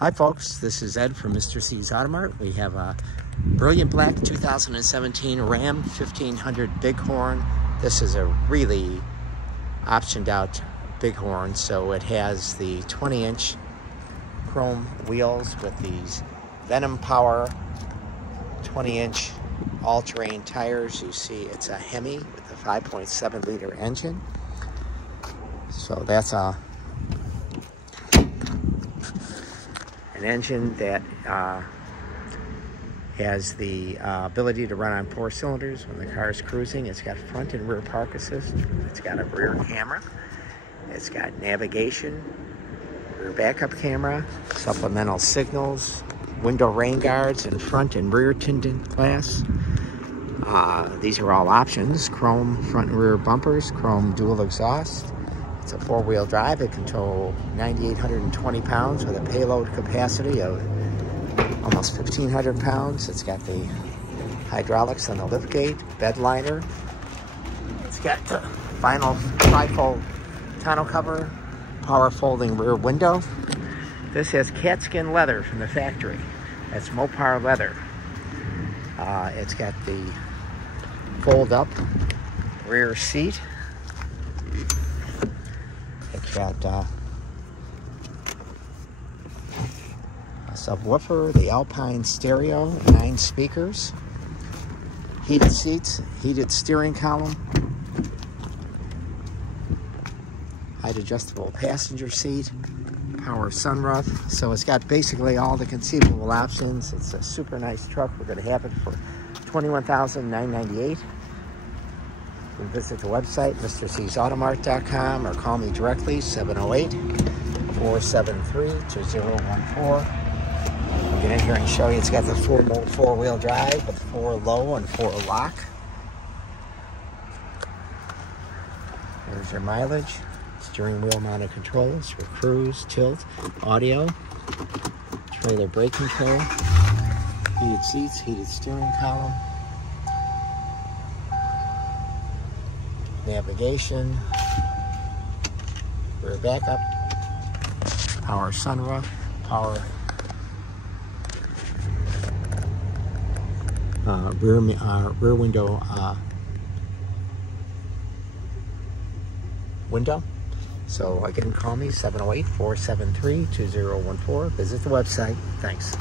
Hi folks, this is Ed from Mr. C's Automart. We have a brilliant black 2017 Ram 1500 Bighorn. This is a really optioned out Bighorn, so it has the 20-inch chrome wheels with these Venom Power 20-inch all-terrain tires. You see it's a HEMI with a 5.7 liter engine. So that's an engine that has the ability to run on 4 cylinders when the car is cruising. It's got front and rear park assist. It's got a rear camera. It's got navigation, rear backup camera, supplemental signals, window rain guards, and front and rear tinted glass. These are all options. Chrome front and rear bumpers, chrome dual exhaust. It's a 4-wheel drive. It can tow 9,820 pounds with a payload capacity of almost 1,500 pounds. It's got the hydraulics on the liftgate, bed liner. It's got the vinyl trifold tonneau cover, power folding rear window. This has KATZKIN leather from the factory. That's Mopar leather. It's got the fold-up rear seat. It's got a subwoofer, the ALPINE stereo, 9 speakers, heated seats, heated steering column, height adjustable passenger seat, power sunroof. So it's got basically all the conceivable options. It's a super nice truck. We're going to have it for $21,998. You can visit the website, MrC'sAutomart.com, or call me directly, 708-473-2014. We'll get in here and show you. It's got the 4-wheel drive with 4 low and 4 lock. There's your mileage. Steering wheel mounted controls for cruise, tilt, audio, trailer brake control, heated seats, heated steering column, navigation, rear backup, power sunroof, power rear window window. So again, call me 708-473-2014. Visit the website. Thanks.